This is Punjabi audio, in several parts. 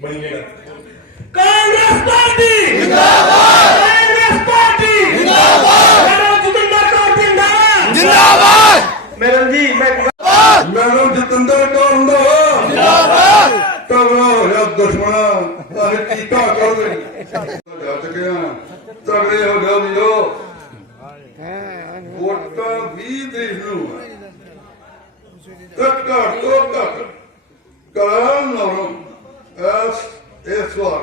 ਮੰਗੇਗਾ ਕਾਂਗਰਸ ਪਾਰਟੀ ਜਿੰਦਾਬਾਦ ਕਾਂਗਰਸ ਪਾਰਟੀ ਜਿੰਦਾਬਾਦ ਮੈਡਮ ਜਤਿੰਦਰ ਕੌਰ ਜਿੰਦਾਬਾਦ ਜਿੰਦਾਬਾਦ ਮੈਡਮ ਜੀ ਮੈਂ ਮੈਡਮ ਜਤਿੰਦਰ ਕੌਰ ਜਿੰਦਾਬਾਦ ਤਗੜਾ ਹੋਇਆ ਦੁਸ਼ਮਣਾ ਤਾਂ ਟੀਕਾ ਕਰ ਦੇ ਡਰ ਚੁੱਕਿਆ ਤਗੜੇ ਹੋ ਗਿਆ ਵੀਰੋ ਵੋਟਾਂ ਵੀ ਦੇਖ ਲੂ ਤੱਕਾ ਤੋਂ ਤੱਕ ਕਾਲ ਨਰਮ ਇਸ ਵਾਰ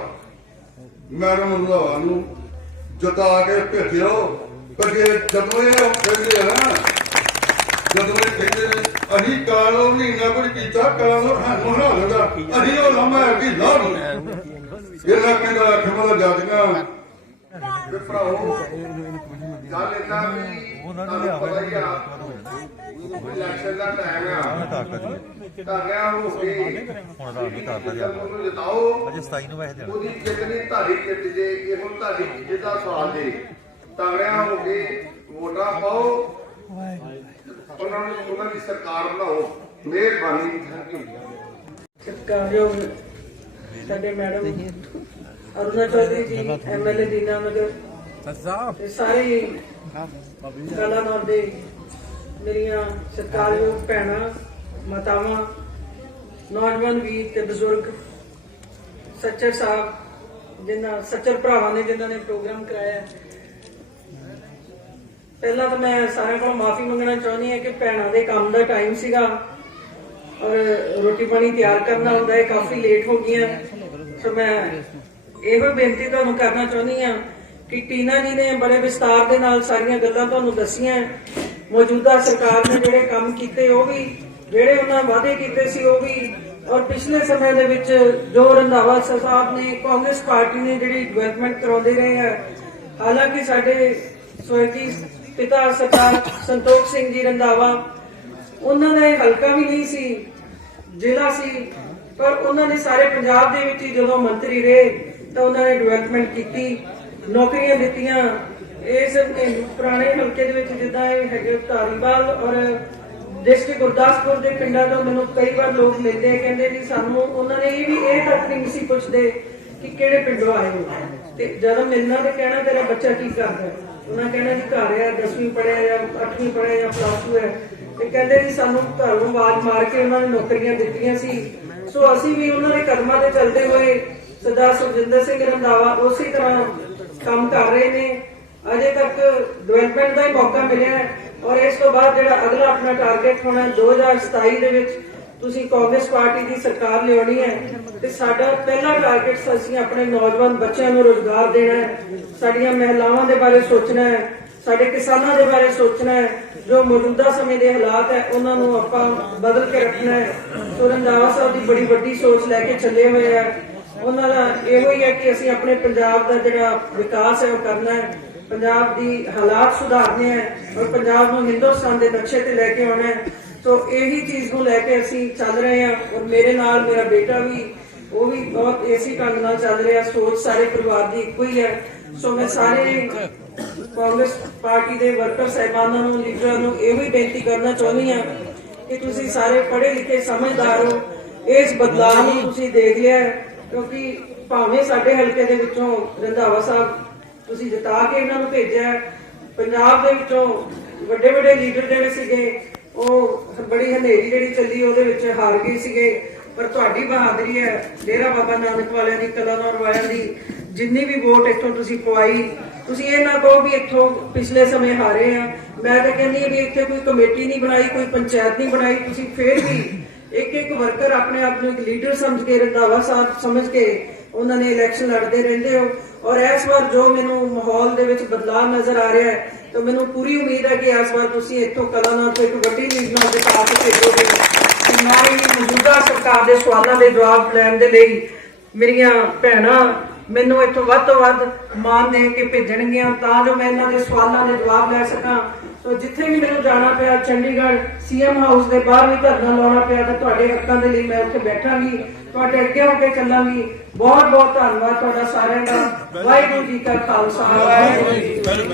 ਮੈਡਮ ਰੰਧਾਵਾ ਨੂੰ ਜਿਤਾ ਕੇ ਭੇਜਿਓ, ਪਰ ਜੇ ਜਦੋਂ ਇਹ ਕਹਿੰਦੇ ਆ ਨਾ, ਜਦੋਂ ਇਹ ਕਹਿੰਦੇ ਨੇ ਅਸੀਂ ਕਾਲੋਂ ਵੀ ਇੰਨਾ ਕੁਝ ਕੀਤਾ, ਕਾਲੋਂ ਸਾਨੂੰ ਹਰਾ ਲਗਾ ਅਸੀਂ ਉਹ ਲੰਮਾ ਕਿ ਲਾਹ ਨੂੰ। ਇਹਨਾਂ ਕਹਿੰਦਾ ਖਮਲਾ ਜਾਦੀਆਂ ਵੀ ਭਰਾਓ ਗੱਲ ਇਦਾਂ ਵੀ ਤੁਹਾਨੂੰ ਪਤਾ ਹੀ ਆ। ਇਲੈਕਸ਼ਨ ਦਾ ਟਾਈਮ ਆ। ਧਾਰਿਆ ਹੋ ਕੇ ਹੁਣ ਰਾਤ ਨੂੰ ਧਾਰ ਧਰਿਆ। ਉਹਨੂੰ ਜਿਤਾਓ। ਅਜੇ 27 ਨੂੰ ਵੈਸੇ ਦੇਣਾ। ਉਹਦੀ ਜਿੱਤਨੀ ਤੁਹਾਡੀ ਜਿੱਤ ਜੇ ਇਹ ਹੁਣ ਤੁਹਾਡੀ ਜਿੱਤ ਦਾ ਸਵਾਲ ਜੇ। ਤਗੜਿਆ ਹੋ ਕੇ ਵੋਟਾਂ ਪਾਓ। ਉਹਨਾਂ ਨੂੰ ਉਹਨਾਂ ਦੀ ਸਰਕਾਰ ਬਣਾਓ। ਮਿਹਰਬਾਨੀ। ਥੈਂਕ ਯੂ ਸਤਿਕਾਰਯੋਗ ਸਾਡੇ ਮੈਡਮ ਅਰੁਣਾ ਚੌਧਰੀ ਜੀ ਐਮਐਲਏ ਦੀਨਾ ਨਗਰ ਤੇ ਸਾਰੇ ਕਲਾਨੌਰ ਦੇ ਮੇਰੀਆਂ ਸਤਿਕਾਰਯੋਗ ਭੈਣਾਂ ਮਾਤਾਵਾਂ ਨੌਜਵਾਨ ਵੀਰ ਤੇ ਬਜ਼ੁਰਗ ਸੱਚਰ ਸਾਹਿਬ ਜਿਨ੍ਹਾਂ ਸੱਚਰ ਭਰਾਵਾਂ ਨੇ ਜਿਨ੍ਹਾਂ ਨੇ ਪ੍ਰੋਗਰਾਮ ਕਰਾਇਆ। ਪਹਿਲਾਂ ਤਾਂ ਮੈਂ ਸਾਰਿਆਂ ਕੋਲੋਂ ਮਾਫੀ ਮੰਗਣਾ ਚਾਹੁੰਦੀ ਹਾਂ ਕਿ ਭੈਣਾਂ ਦੇ ਕੰਮ ਦਾ ਟਾਈਮ ਸੀਗਾ। ਔਰ ਰੋਟੀ ਪਾਣੀ ਤਿਆਰ ਕਰਨਾ ਹੁੰਦਾ ਹੈ ਕਾਫੀ ਲੇਟ ਹੋ ਗਈਆਂ। ਸੋ ਮੈਂ ਇਹੋ ਬੇਨਤੀ ਤੁਹਾਨੂੰ ਕਰਨਾ ਚਾਹੁੰਦੀ ਹਾਂ ਕਿ ਟੀਨਾ ਜੀ ਨੇ ਬੜੇ ਵਿਸਤਾਰ ਦੇ ਨਾਲ ਸਾਰੀਆਂ ਗੱਲਾਂ ਤੁਹਾਨੂੰ ਦੱਸੀਆਂ। ਮੌਜੂਦਾ ਸਰਕਾਰ ਨੇ ਜਿਹੜੇ ਕੰਮ ਕੀਤੇ, ਉਹ ਵੀ ਜਿਹੜੇ ਉਹਨਾਂ ਵਾਅਦੇ ਕੀਤੇ ਸੀ, ਉਹ ਵੀ। ਔਰ ਪਿਛਲੇ ਸਮੇਂ ਦੇ ਵਿੱਚ ਜੋ ਰੰਧਾਵਾ ਸਾਹਿਬ ਨੇ, ਕਾਂਗਰਸ ਪਾਰਟੀ ਨੇ ਜਿਹੜੀ ਡਿਵੈਲਪਮੈਂਟ ਕਰਾਉਂਦੇ ਰਹੇ ਆ, ਹਾਲਾਂਕਿ ਸਾਡੇ ਸਵਰਗੀ ਪਿਤਾ ਸਰਦਾਰ ਸੰਤੋਖ ਸਿੰਘ ਜੀ ਰੰਧਾਵਾ ਉਹਨਾਂ ਦਾ ਇਹ ਹਲਕਾ ਵੀ ਨਹੀਂ ਸੀ ਜ਼ਿਲ੍ਹਾ ਸੀ ਪਰ ਉਹਨਾਂ ਨੇ ਸਾਰੇ ਪੰਜਾਬ ਦੇ ਵਿੱਚ ਜਦੋਂ ਮੰਤਰੀ ਰਹੇ ਤਾਂ ਉਹਨਾਂ ਨੇ ਡਿਵੈਲਪਮੈਂਟ ਕੀਤੀ ਨੌਕਰੀਆਂ ਦਿੱਤੀਆਂ। ਇਸ ਪੁਰਾਣੇ ਹਲਕੇ ਦੇ ਵਿੱਚ ਜਿੱਦਾਂ ਇਹ ਹੈਗੇ ਧਾਰੀਵਾਲ ਔਰ ਡਿਸਟ੍ਰਿਕਟ ਗੁਰਦਾਸਪੁਰ ਦੇ ਪਿੰਡਾਂ ਤੋਂ ਮੈਨੂੰ ਕਈ ਵਾਰ ਲੋਕ ਮਿਲਦੇ ਆ, ਕਹਿੰਦੇ ਜੀ ਸਾਨੂੰ ਉਹਨਾਂ ਨੇ ਇਹ ਵੀ ਇਹ ਤੱਕ ਨਹੀਂ ਸੀ ਪੁੱਛਦੇ ਕਿ ਕਿਹੜੇ ਪਿੰਡੋਂ ਆਏ ਹੋ। ਤੇ ਜਦੋਂ ਮਿਲਣਾ ਤੇ ਕਹਿਣਾ ਤੇਰਾ ਬੱਚਾ ਕੀ ਕਰਦਾ? ਉਹਨਾਂ ਕਹਿਣਾ ਜੀ ਘਰ ਆ 10ਵੀਂ ਪੜਿਆ ਜਾਂ 8ਵੀਂ ਪੜਿਆ ਜਾਂ ਪਲੱਸ 2 ਹੈ। ਤੇ ਕਹਿੰਦੇ ਜੀ ਸਾਨੂੰ ਘਰੋਂ ਆਵਾਜ਼ ਮਾਰ ਕੇ ਉਹਨਾਂ ਨੇ ਨੌਕਰੀਆਂ ਦਿੱਤੀਆਂ ਸੀ। ਸੋ ਅਸੀਂ ਵੀ ਉਹਨਾਂ ਦੇ ਕਦਮਾਂ ਤੇ ਚੱਲਦੇ ਹੋਏ ਸਰਦਾਰ ਸੁਖਜਿੰਦਰ ਸਿੰਘ ਰੰਧਾਵਾ ਉਸੇ ਤਰ੍ਹਾਂ ਕੰਮ ਕਰ ਰਹੇ ਨੇ। ਅਜੇ ਤੱਕ ਡਿਵੈਲਪਮੈਂਟ ਦਾ ਹੀ ਮੌਕਾ ਮਿਲਿਆ ਔਰ ਇਸ ਤੋਂ ਬਾਅਦ ਜਿਹੜਾ ਅਗਲਾ ਆਪਣਾ ਟਾਰਗੇਟ ਹੋਣਾ ਹੈ 2027 ਦੇ ਵਿੱਚ ਤੁਸੀਂ ਕਾਂਗਰਸ ਪਾਰਟੀ ਦੀ ਸਰਕਾਰ ਲਿਆਉਣੀ ਹੈ ਤੇ ਸਾਡਾ ਪਹਿਲਾ ਟਾਰਗੇਟ ਅਸੀਂ ਆਪਣੇ ਨੌਜਵਾਨ ਬੱਚਿਆਂ ਨੂੰ ਰੋਜ਼ਗਾਰ ਦੇਣਾ ਹੈ। ਸਾਡੀਆਂ ਮਹਿਲਾਵਾਂ ਦੇ ਬਾਰੇ ਸੋਚਣਾ ਹੈ। ਸਾਡੇ ਕਿਸਾਨਾਂ ਦੇ ਬਾਰੇ ਸੋਚਣਾ ਹੈ, ਜੋ ਮੌਜੂਦਾ ਸਮੇਂ ਦੇ ਹਾਲਾਤ ਹੈ, ਉਹਨਾਂ ਨੂੰ ਆਪਾਂ ਬਦਲ ਕੇ ਰੱਖਣਾ ਹੈ। ਸੋ ਰੰਧਾਵਾ ਸਾਹਿਬ ਦੀ ਬੜੀ ਵੱਡੀ ਸੋਚ ਲੈ ਕੇ ਚੱਲੇ ਹੋਏ ਆ। ਉਹਨਾਂ ਦਾ ਇਹੋ ਹੀ ਹੈ ਕਿ ਅਸੀਂ ਆਪਣੇ ਪੰਜਾਬ ਦਾ ਜਿਹੜਾ ਵਿਕਾਸ ਹੈ, ਉਹ ਕਰਨਾ ਹੈ। ਪੰਜਾਬ ਦੀ ਹਾਲਾਤ ਸੁਧਾਰਨੇ ਹੈ ਔਰ ਪੰਜਾਬ ਨੂੰ ਹਿੰਦੁਸਤਾਨ ਦੇ ਨਕਸ਼ੇ ਤੇ ਲੈ ਕੇ ਆਉਣਾ ਹੈ। ਸੋ ਇਹੀ ਚੀਜ਼ ਨੂੰ ਲੈ ਕੇ ਅਸੀਂ ਚੱਲ ਰਹੇ ਹਾਂ ਔਰ ਮੇਰੇ ਨਾਲ ਮੇਰਾ ਬੇਟਾ ਵੀ, ਉਹ ਵੀ ਬਹੁਤ ਏਸੀ ਢੰਗ ਨਾਲ ਚੱਲ ਰਿਹਾ, ਸੋਚ ਸਾਰੇ ਪਰਿਵਾਰ ਦੀ ਇੱਕੋ ਹੀ ਹੈ। ਸੋ ਮੈਂ ਸਾਰੇ ਕਾਂਗਰਸ ਪਾਰਟੀ ਦੇ ਵਰਕਰ ਸਹਿਬਾਨਾਂ ਨੂੰ, ਲੀਡਰਾਂ ਨੂੰ ਇਹੋ ਹੀ ਬੇਨਤੀ ਕਰਨਾ ਚਾਹੁੰਦੀ ਹਾਂ ਕਿ ਤੁਸੀਂ ਸਾਰੇ ਪੜ੍ਹੇ ਲਿਖੇ ਸਮਝਦਾਰ ਹੋ। ਇਸ ਬਦਲਾਅ ਨੂੰ ਤੁਸੀਂ ਦੇਖ ਲਿਆ ਕਿਉਂਕਿ ਭਾਵੇਂ ਸਾਡੇ ਹਲਕੇ ਦੇ ਵਿੱਚੋਂ ਰੰਧਾਵਾ ਸਾਹਿਬ ਤੁਸੀਂ ਜਿਤਾ ਕੇ ਇਹਨਾਂ ਨੂੰ ਭੇਜਿਆ ਪੰਜਾਬ ਦੇ ਵਿੱਚੋਂ ਵੱਡੇ ਵੱਡੇ ਲੀਡਰ ਜਿਹੜੇ ਸੀਗੇ, ਉਹ ਬੜੀ ਹਨੇਰੀ ਜਿਹੜੀ ਚੱਲੀ ਉਹਦੇ ਵਿੱਚ ਹਾਰ ਗਏ ਸੀਗੇ। ਪਰ ਤੁਹਾਡੀ ਬਹਾਦਰੀ ਹੈ, ਡੇਰਾ ਬਾਬਾ ਨਾਨਕ ਵਾਲਿਆਂ ਦੀ ਕਲਾਨੌਰ ਵਾਲਿਆਂ ਦੀ, ਜਿੰਨੀ ਵੀ ਵੋਟ ਇੱਥੋਂ ਤੁਸੀਂ ਪਵਾਈ, ਤੁਸੀਂ ਇਹ ਨਾ ਕਹੋ ਵੀ ਇੱਥੋਂ ਪਿਛਲੇ ਸਮੇਂ ਹਾਰੇ ਆ। ਮੈਂ ਤਾਂ ਕਹਿੰਦੀ ਹਾਂ ਵੀ ਇੱਥੇ ਕੋਈ ਕਮੇਟੀ ਨਹੀਂ ਬਣਾਈ, ਕੋਈ ਪੰਚਾਇਤ ਨਹੀਂ ਬਣਾਈ, ਤੁਸੀਂ ਫੇਰ ਵੀ ਇੱਕ ਇੱਕ ਵਰਕਰ ਆਪਣੇ ਆਪ ਨੂੰ ਇੱਕ ਲੀਡਰ ਸਮਝ ਕੇ, ਰੰਧਾਵਾ ਸਾਹਿਬ ਸਮਝ ਕੇ ਉਹਨਾਂ ਨੇ ਇਲੈਕਸ਼ਨ ਲੜਦੇ ਰਹਿੰਦੇ ਹੋ। ਔਰ ਇਸ ਵਾਰ ਜੋ ਮੈਨੂੰ ਮਾਹੌਲ ਦੇ ਵਿੱਚ ਬਦਲਾਅ ਨਜ਼ਰ ਆ ਰਿਹਾ ਹੈ, ਤਾਂ ਮੈਨੂੰ ਪੂਰੀ ਉਮੀਦ ਹੈ ਕਿ ਇਸ ਵਾਰ ਤੁਸੀਂ ਇੱਥੋਂ ਕਲਾਨਾਂ ਤੋਂ ਇੱਕ ਵੱਡੀ ਲੀਡ ਨਾਲ ਜਿਤਾ ਕੇ ਭੇਜੋਗੇ। ਤੇ ਮੈਂ ਮੌਜੂਦਾ ਸਰਕਾਰ ਦੇ ਸਵਾਲਾਂ ਦੇ ਜਵਾਬ ਲੈਣ ਦੇ ਲਈ ਮੇਰੀਆਂ ਭੈਣਾਂ ਮੈਨੂੰ ਇੱਥੋਂ ਵੱਧ ਤੋਂ ਵੱਧ ਮਾਨ ਦੇ ਕੇ ਭੇਜਣਗੀਆਂ ਤਾਂ ਜੋ ਮੈਂ ਇਹਨਾਂ ਦੇ ਸਵਾਲਾਂ ਦੇ ਜਵਾਬ ਲੈ ਸਕਾਂ। ਸੋ ਜਿੱਥੇ ਵੀ ਮੈਨੂੰ ਜਾਣਾ ਪਿਆ, ਚੰਡੀਗੜ੍ਹ ਸੀਐਮ ਹਾਊਸ ਦੇ ਬਾਹਰ ਵੀ ਧਰਨਾ ਲਾਉਣਾ ਪਿਆ ਤਾਂ ਤੁਹਾਡੇ ਹੱਕਾਂ ਦੇ ਲਈ ਮੈਂ ਉੱਥੇ ਬੈਠਾਂਗੀ, ਤੁਹਾਡੇ ਅੱਗੇ ਹੋ ਕੇ ਚੱਲਾਂਗੀ। ਬਹੁਤ ਬਹੁਤ ਧੰਨਵਾਦ ਤੁਹਾਡਾ ਸਾਰਿਆਂ ਦਾ। ਵਾਹਿਗੁਰੂ ਜੀ ਕਾ ਖਾਲਸਾ, ਵਾਹਿਗੁਰੂ ਜੀ ਕੀ ਫਤਿਹ।